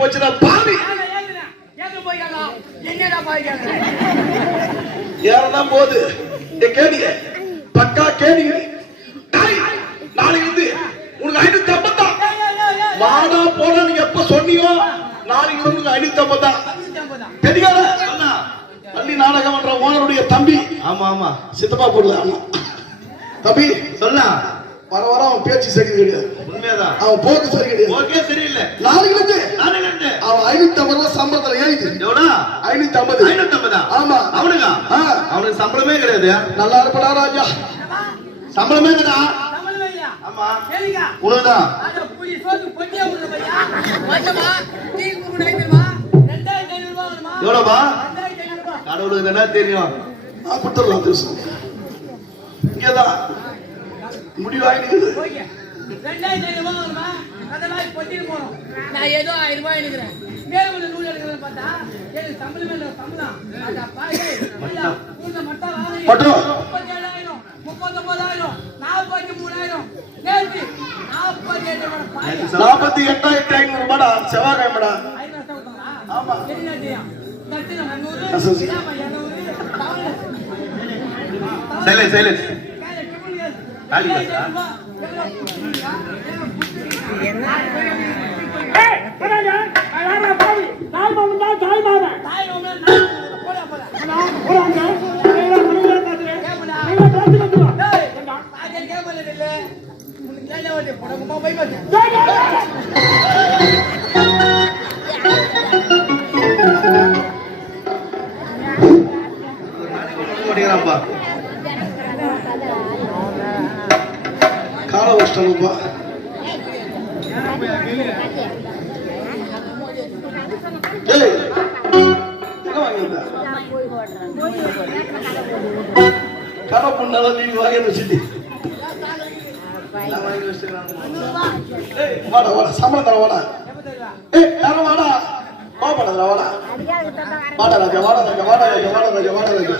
போச்சுடா பாவி. ஏறதான் போகுது கேடிய பக்கா கேடி. நாளைக்கு வந்து உனக்கு 550 தான். வாடா போனா நீங்க எப்ப சொன்னீங்க நாளைக்கு வந்து 550 தான். தெரியாத பள்ளி நாடகம் என்ற ஓனருடைய தம்பி. ஆமா ஆமா சித்தப்பா போடல தம்பி சொல்ல வர வர அவன் பேச்சு சரி கிடையாது. உண்மைதான் அவன் போக்கு சரி கிடையாது. போக்கே சரியில்லை. நாளைக்கு இருந்து அவன் 550 ரூபாய் சம்பளத்துல ஏறிது. எவ்வளோ 550? ஆமா அவனுக்கு அவனுக்கு சம்பளமே கிடையாது. நல்லா இருப்படா ராஜா. சம்பளமே இல்லடா. ஆமா உனக்குதான் எவ்வளோப்பா கடவுளுக்கு என்ன தெரியும். கொடுத்துடலாம் தெரியும். இங்கதான் முடிவாயிடுது. நான் ஏதோ 1000 ரூபாய் எடுக்கிறேன். மேல நூல் எடுக்கிறேன் பார்த்தா எனக்கு சம்பளமே இல்லை. சம்பளம் மட்டும் 37,000 39,000 43,000 நேற்று 48,500 ரூபாடா. செவ்வாய்க்கிழமைடா. ஆமா சைலன்ஸ் கால கஷ்டம்ப்பா. கடை பொண்ணால நீங்க வாங்கி வச்சுட்டு வாடா வாடா சம்பளம் தர வாடா. யாரும் வாடா கோபப்படாத வாடா. வாடா ராஜா வாடா ராஜா வாடா ராஜா வாடா ராஜா வாடா ராஜா.